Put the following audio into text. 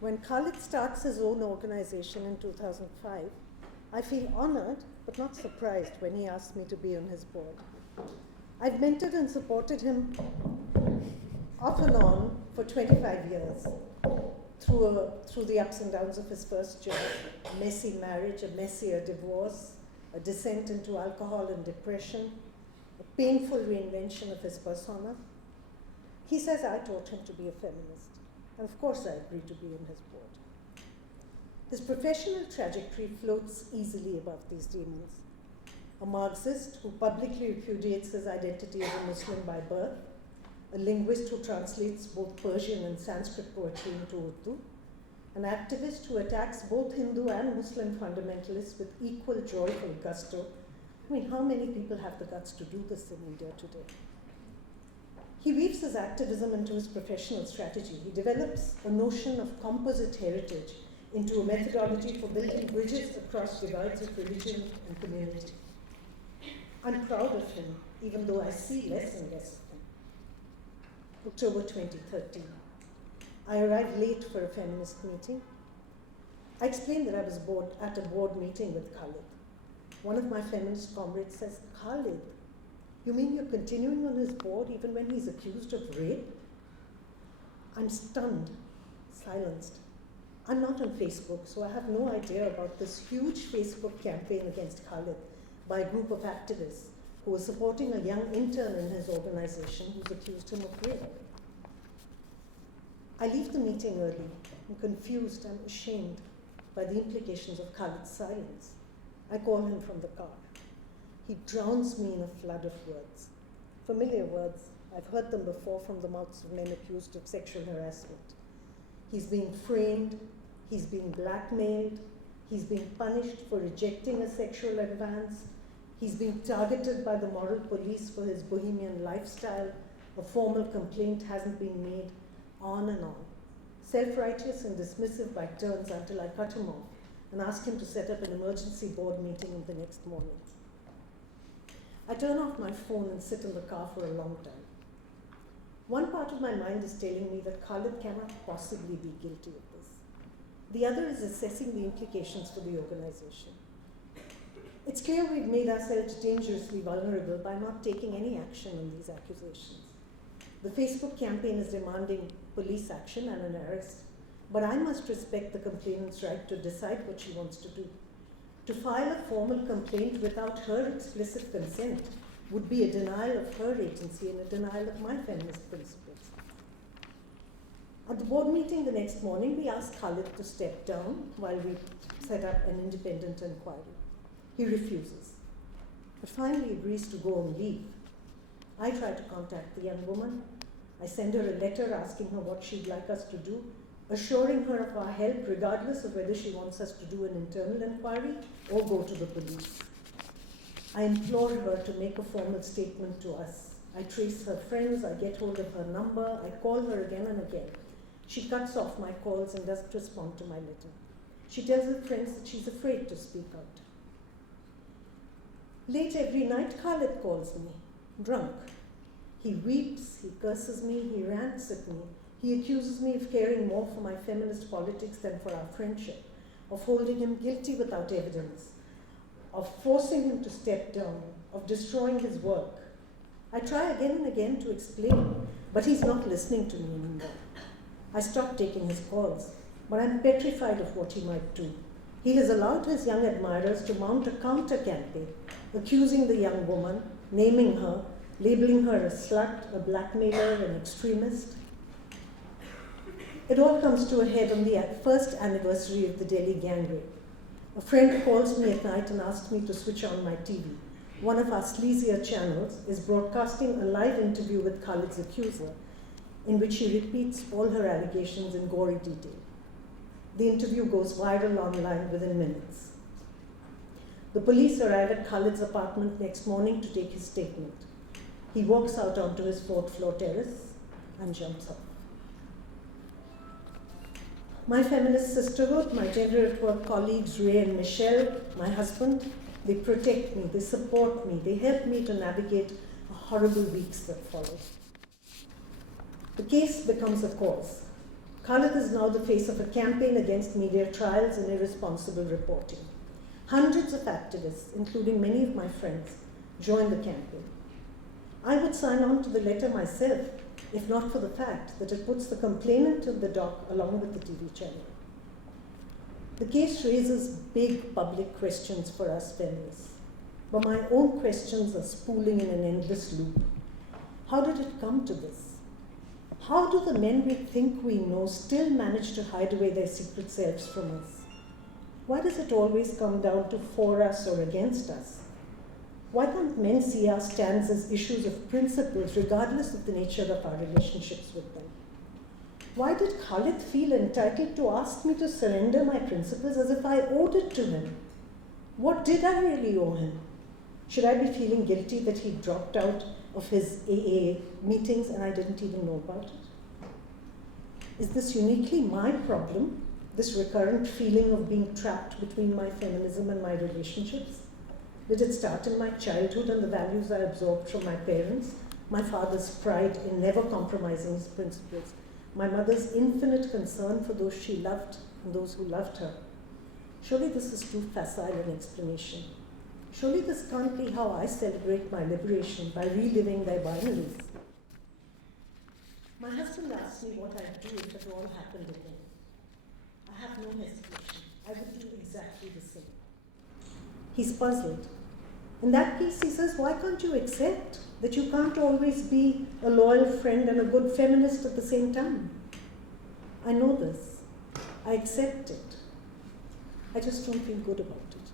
When Khalid starts his own organization in 2005, I feel honored but not surprised when he asks me to be on his board. I've mentored and supported him off and on for 25 years through the ups and downs of his first job, a messy marriage, a messier divorce, a descent into alcohol and depression, a painful reinvention of his persona. He says I taught him to be a feminist, and of course I agreed to be on his board. His professional trajectory floats easily above these demons. A Marxist who publicly repudiates his identity as a Muslim by birth, a linguist who translates both Persian and Sanskrit poetry into Urdu, an activist who attacks both Hindu and Muslim fundamentalists with equal joyful gusto. I mean, how many people have the guts to do this in India today? He weaves his activism into his professional strategy. He develops a notion of composite heritage into a methodology for building bridges across divides of religion and community. I'm proud of him, even though I see less and less of him. October 2013. I arrived late for a feminist meeting. I explained that I was at a board meeting with Khalid. One of my feminist comrades says, "Khalid, you mean you're continuing on his board even when he's accused of rape?" I'm stunned, silenced. I'm not on Facebook, so I have no idea about this huge Facebook campaign against Khalid by a group of activists who were supporting a young intern in his organization who's accused him of rape. I leave the meeting early. I'm confused and ashamed by the implications of Khalid's silence. I call him from the car. He drowns me in a flood of words. Familiar words. I've heard them before from the mouths of men accused of sexual harassment. He's being framed, he's being blackmailed, he's being punished for rejecting a sexual advance, he's being targeted by the moral police for his bohemian lifestyle, a formal complaint hasn't been made, on and on. Self-righteous and dismissive by turns until I cut him off and ask him to set up an emergency board meeting the next morning. I turn off my phone and sit in the car for a long time. One part of my mind is telling me that Khalid cannot possibly be guilty of this. The other is assessing the implications for the organization. It's clear we've made ourselves dangerously vulnerable by not taking any action on these accusations. The Facebook campaign is demanding police action and an arrest, but I must respect the complainant's right to decide what she wants to do. To file a formal complaint without her explicit consent would be a denial of her agency and a denial of my feminist principles. At the board meeting the next morning, we asked Khalid to step down while we set up an independent inquiry. He refuses, but finally agrees to go on leave. I try to contact the young woman. I send her a letter asking her what she'd like us to do, assuring her of our help regardless of whether she wants us to do an internal inquiry or go to the police. I implore her to make a formal statement to us. I trace her friends, I get hold of her number, I call her again and again. She cuts off my calls and doesn't respond to my letter. She tells her friends that she's afraid to speak out. Late every night, Khalid calls me, drunk. He weeps, he curses me, he rants at me. He accuses me of caring more for my feminist politics than for our friendship, of holding him guilty without evidence, of forcing him to step down, of destroying his work. I try again and again to explain, but he's not listening to me anymore. I stop taking his calls, but I'm petrified of what he might do. He has allowed his young admirers to mount a counter-campaign, accusing the young woman, naming her, labeling her a slut, a blackmailer, an extremist. It all comes to a head on the first anniversary of the Delhi gang rape. A friend calls me at night and asks me to switch on my TV. One of our sleazier channels is broadcasting a live interview with Khalid's accuser, in which she repeats all her allegations in gory detail. The interview goes viral online within minutes. The police arrive at Khalid's apartment next morning to take his statement. He walks out onto his 4th floor terrace and jumps off. My feminist sisterhood, my gender at work colleagues Ray and Michelle, my husband, they protect me, they support me, they help me to navigate the horrible weeks that follow. The case becomes a cause. Khalid is now the face of a campaign against media trials and irresponsible reporting. Hundreds of activists, including many of my friends, joined the campaign. I would sign on to the letter myself, if not for the fact that it puts the complainant in the dock along with the TV channel. The case raises big public questions for us feminists, but my own questions are spooling in an endless loop. How did it come to this? How do the men we think we know still manage to hide away their secret selves from us? Why does it always come down to for us or against us? Why can't men see our stands as issues of principles regardless of the nature of our relationships with them? Why did Khalid feel entitled to ask me to surrender my principles as if I owed it to him? What did I really owe him? Should I be feeling guilty that he dropped out of his AA meetings and I didn't even know about it? Is this uniquely my problem, this recurrent feeling of being trapped between my feminism and my relationships? Did it start in my childhood and the values I absorbed from my parents? My father's pride in never compromising his principles, my mother's infinite concern for those she loved and those who loved her. Surely this is too facile an explanation. Surely this can't be how I celebrate my liberation, by reliving their binaries. My husband asked me what I'd do if it all happened again. I have no hesitation. I would do exactly the same. He's puzzled. In that case, he says, why can't you accept that you can't always be a loyal friend and a good feminist at the same time? I know this. I accept it. I just don't feel good about it.